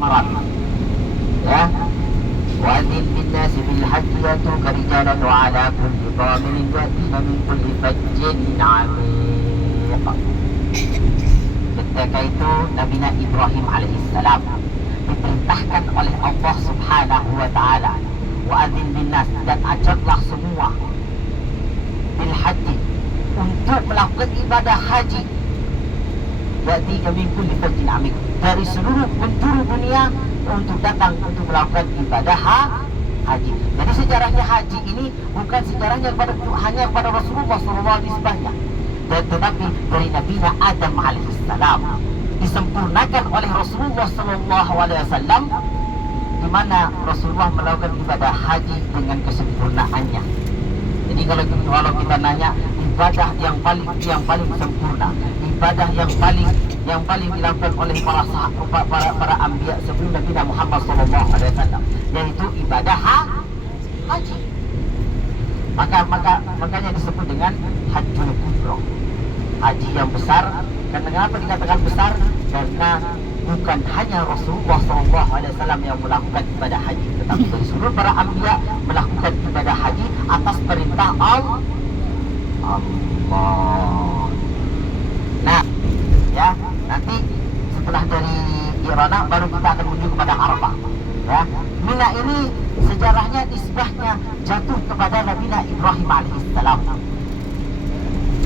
marat. Ya, wa'adzin bin-nasi bil hajji ya'tuka rijalan wa 'ala kulli dhamirin ya'tina min kulli fajjin 'amiq. Ketika itu Nabi Ibrahim alaihissalam diperintahkan oleh Allah Subhanahu wa taala, wa'adzin bin-nas, dan ajaklah semua bil haji, untuk melakukan ibadah haji, ya'ti min kulli fajjin 'amiq, dari seluruh penjuru dunia untuk datang untuk melakukan ibadah haji. Jadi sejarahnya haji ini bukan sejarahnya hanya kepada Rasulullah SAW, tetapi dari Nabi Adam alaihissalam, disempurnakan oleh Rasulullah SAW, di mana Rasulullah melakukan ibadah haji dengan kesempurnaannya. Jadi kalau kita nanya ibadah yang paling sempurna, ibadah yang paling dilakukan oleh para anbiya sebelum Nabi Muhammad SAW, yaitu ibadah haji. Makanya disebut dengan Hajjul Kubra, haji yang besar. Dan kenapa dikatakan besar? Karena bukan hanya Rasulullah SAW yang melakukan ibadah haji, tetapi seluruh para anbiya melakukan ibadah haji atas perintah Allah. Nah, ya, nanti setelah dari Irana baru kita akan menuju kepada Arafah. Ya, Mina ini sejarahnya nisbahnya jatuh kepada Nabi Ibrahim alaihissalam.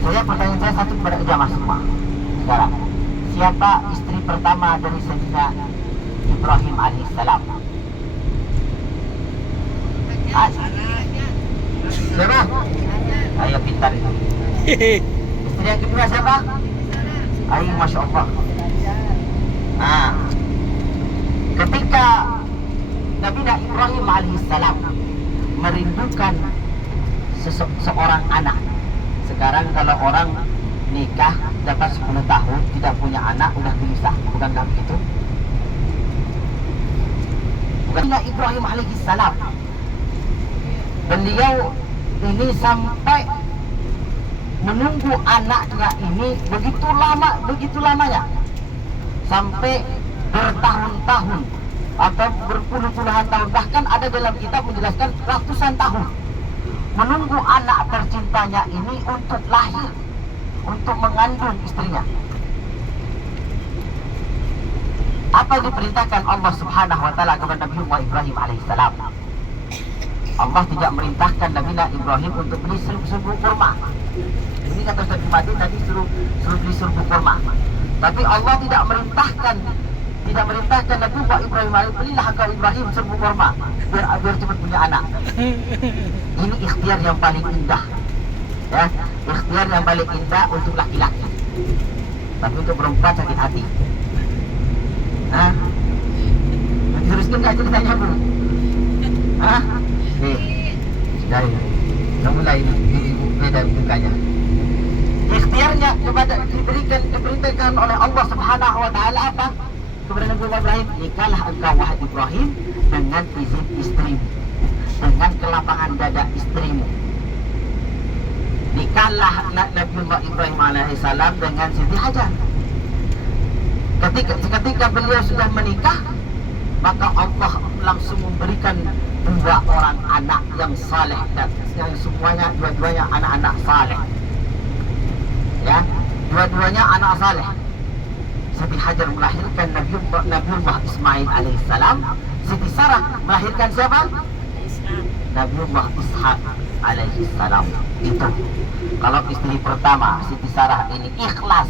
Pertanyaan saya satu kepada jamaah semua. Sekarang, siapa istri pertama dari Sayyidina Ibrahim alaihissalam? Siapa? Ayo pintar itu. Istri yang kedua siapa? Ayo, Masya Allah. Nah, ketika Nabi Ibrahim alaihissalam merindukan seorang anak. Sekarang kalau orang nikah dapat 10 tahun tidak punya anak, udah gelisah, bukan nggak begitu? Bukan. Ibrahim alaihissalam, beliau ini sampai menunggu anaknya ini begitu lamanya, sampai bertahun-tahun atau berpuluh-puluhan tahun, bahkan ada dalam kitab menjelaskan ratusan tahun menunggu anak tercintanya ini untuk lahir, untuk mengandung istrinya. Apa yang diperintahkan Allah Subhanahu wa taala kepada Nabi Ibrahim alaihissalam? Allah tidak merintahkan Nabi Ibrahim untuk beli serbuk kurma. Ini kata Ustaz Madi tadi suruh beli serbuk kurma. Tapi Allah tidak merintahkan Nabi Ibrahim alaihissalam, belilah engkau Ibrahim serbuk kurma biar cepat punya anak. Ini ikhtiar yang paling indah. Ya, ikhtiar yang paling indah untuk laki-laki. Tapi untuk perempuan sakit hati. Hah? Teruskan nggak ceritanya, Bu? Hah? Sudah ini. Kita mulai ibu beda bukanya. Ikhtiarnya diperintahkan oleh Allah Subhanahu wa taala apa? Kepada Nabi Ibrahim, nikahlah engkau wahai Ibrahim dengan izin istrimu, dengan kelapangan dada istrimu. Nikahlah Nabi Ibrahim alaihissalam dengan Siti Hajar. Ketika beliau sudah menikah, maka Allah langsung memberikan 2 orang anak yang saleh, dan yang semuanya dua-duanya anak-anak saleh. Ya, dua-duanya anak saleh. Siti Hajar melahirkan Nabiullah Ismail alaihissalam. Siti Sarah melahirkan siapa? Nabiullah Ishaq alaihissalam. Itu kalau istri pertama Siti Sarah ini ikhlas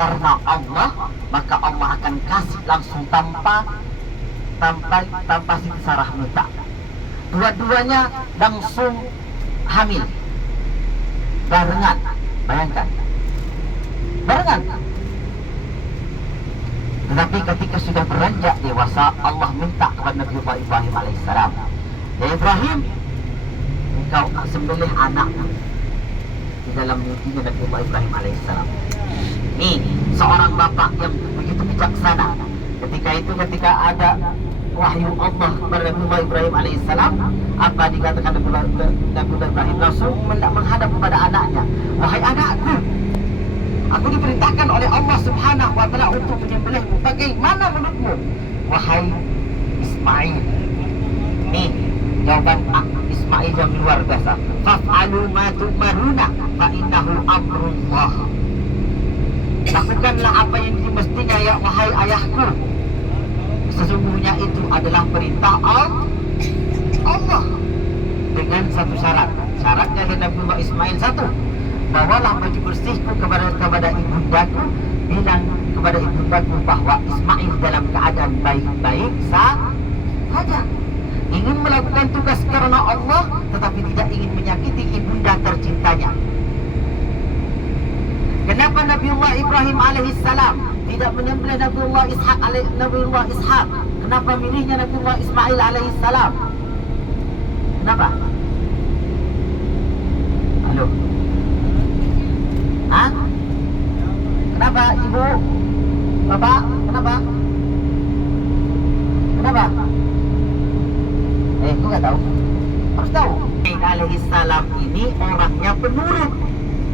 karena Allah, maka Allah akan kasih langsung tanpa Siti Sarah minta. Dua-duanya langsung hamil barengan. Bayangkan, barengan. Tetapi ketika sudah beranjak dewasa, Allah minta kepada Nabi Ibrahim alaihissalam, ya Ibrahim, engkau sembelih anakmu di dalam mimpinya Nabi Ibrahim alaihissalam. Ini seorang bapak yang begitu bijaksana. Ketika ada wahyu Allah kepada Nabi Ibrahim alaihissalam, apa dikatakan Nabi Ibrahim? Langsung menghadap kepada anaknya, wahai anakku, aku diperintahkan oleh Allah Subhanahu wa taala untuk menyembelihmu. Bagaimana menurutmu? wahai Ismail. Nih jawaban Ismail yang luar biasa. Faf'alu ma tu'maruna fa innahu amrullah. Lakukanlah apa yang dimestinya ya wahai ayahku. Sesungguhnya itu adalah perintah Allah. Dengan satu syarat. Syaratnya dari Nabiullah Ismail satu. Bawalah baju bersihku kepada ibundaku. Bilang kepada ibundaku bahwa Ismail dalam keadaan baik-baik saja. Ingin melakukan tugas karena Allah, tetapi tidak ingin menyakiti ibunda tercintanya. Kenapa Nabiullah Ibrahim alaihissalam tidak menyembelih Nabiullah Ishak? Kenapa milihnya Nabiullah Ismail alaihissalam? Kenapa? Halo? Hah? Kenapa ibu? Bapak? Kenapa? Kenapa? Aku nggak tahu. Harus tahu. Alaihissalam ini orangnya penurut.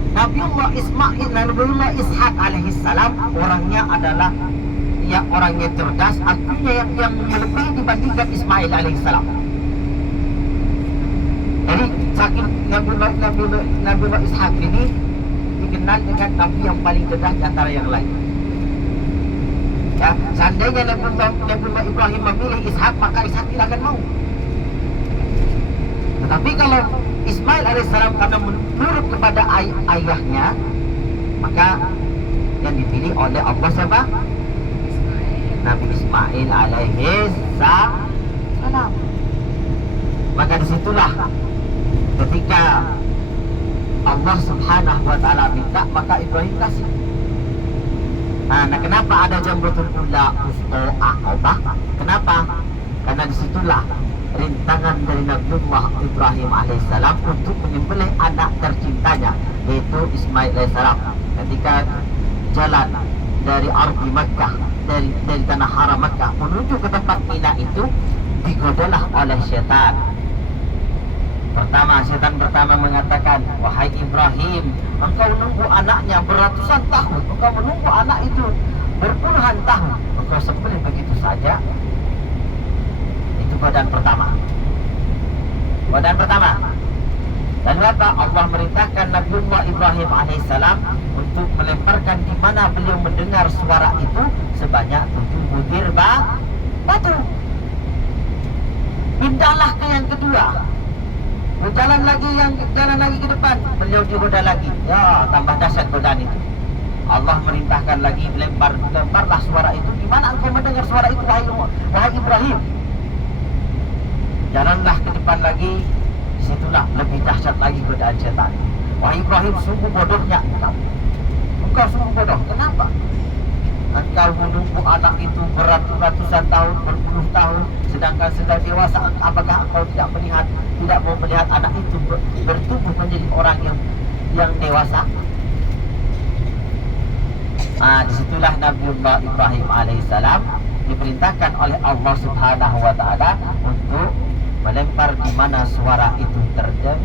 Nabiullah Ismail, Nabiullah Ishak alaihissalam orangnya adalah orangnya cerdas, artinya yang lebih dibandingkan Ismail alaihissalam. Jadi saking Nabiullah Ishak ini dikenal dengan nabi yang paling cerdas di antara yang lain. Ya, seandainya Nabiullah Ibrahim memilih Ishak, maka Ishak tidak akan mau. Tetapi kalau Ismail alaihissalam karena menurut kepada ayahnya, maka yang dipilih oleh Allah siapa? Nabi Ismail alaihissalam. Maka disitulah ketika Allah subhanahu wa ta'ala minta, maka Ibrahim kasih. Nah, kenapa ada Jamratul Ula Usta Aqabah? Kenapa? Karena disitulah rintangan dari Nabiullah Ibrahim alaihissalam untuk menyembelih anak tercintanya, yaitu Ismail alaihissalam. Ketika jalan dari Ardi Makkah, dari tanah haram Makkah menuju ke tempat Mina itu, digodalah oleh syaitan. Syaitan pertama mengatakan, wahai Ibrahim, engkau menunggu anaknya beratusan tahun, engkau menunggu anak itu berpuluhan tahun, engkau sembelih begitu saja. Itu godaan pertama. Dan apa? Allah merintahkan Nabiullah Ibrahim alaihissalam untuk melemparkan di mana beliau mendengar suara itu sebanyak 7 butir batu. Pindahlah ke yang kedua. Jalan lagi ke depan, beliau digoda lagi. Ya, tambah dahsyat godaan itu. Allah merintahkan lagi, lemparlah suara itu. Di mana engkau mendengar suara itu, wahai Ibrahim? Jalanlah ke depan lagi. Situlah lebih dahsyat lagi godaan syaitan. Wahai Ibrahim, sungguh bodohnya engkau sungguh bodoh. Kenapa? Engkau menunggu anak itu beratus-ratusan tahun, berpuluh tahun, sedangkan sudah dewasa. Apakah engkau tidak mau melihat anak itu bertumbuh menjadi orang yang dewasa? Disitulah Nabiullah Ibrahim alaihissalam diperintahkan oleh Allah subhanahu wa ta'ala untuk melempar di mana suara itu terdengar.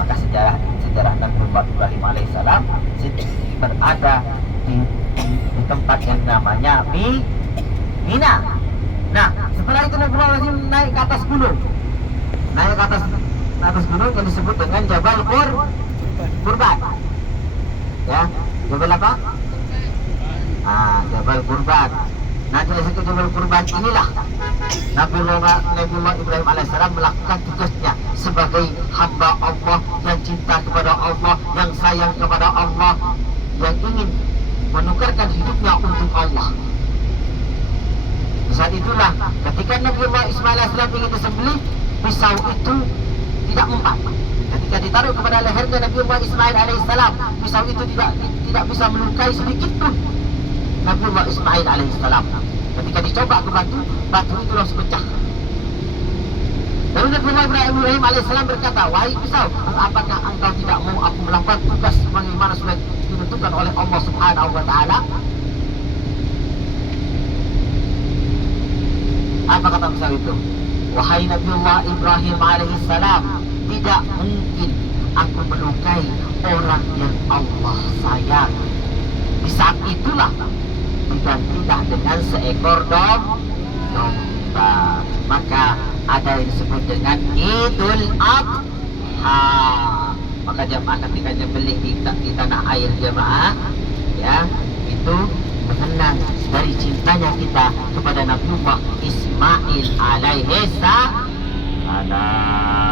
Maka sejarah Nabiullah Ibrahim alaihissalam berada di tempat yang namanya Mina. Nah, setelah itu Nabiullah Ibrahim naik ke atas gunung. Naik ke atas gunung yang disebut dengan Jabal Qurban. Ya, Jabal apa? Jabal Qurban. Nah, dari situ Jabal Qurban inilah Nabiullah Ibrahim alaihissalam melakukan tugasnya sebagai hamba Allah yang cinta kepada Allah, yang sayang kepada Allah, yang ingin menukarkan hidupnya untuk Allah. Saat itulah ketika Nabiullah Ismail alaihissalam ingin disembelih, pisau itu tidak mempan. Ketika ditaruh kepada lehernya Nabiullah Ismail alaihissalam, pisau itu tidak bisa melukai sedikit pun Nabiullah Ismail alaihissalam. Ketika dicoba ke batu itu langsung pecah. Lalu Nabiullah Ibrahim alaihissalam berkata, wahai pisau, apakah engkau tidak mau aku melakukan tugas sebagaimana sudah ditentukan oleh Allah subhanahu wa ta'ala? Apa kata pisau itu? Wahai Nabiullah Ibrahim alaihissalam, tidak mungkin aku melukai orang yang Allah sayang. Di saat itulah digantilah dengan seekor domba. Maka ada yang disebut dengan Idul Adha. Maka jamaah ketika nyembelih di tanah air jamaah, ya, itu mengenang dari cintanya kita kepada Nabiullah Ismail alaihi salam.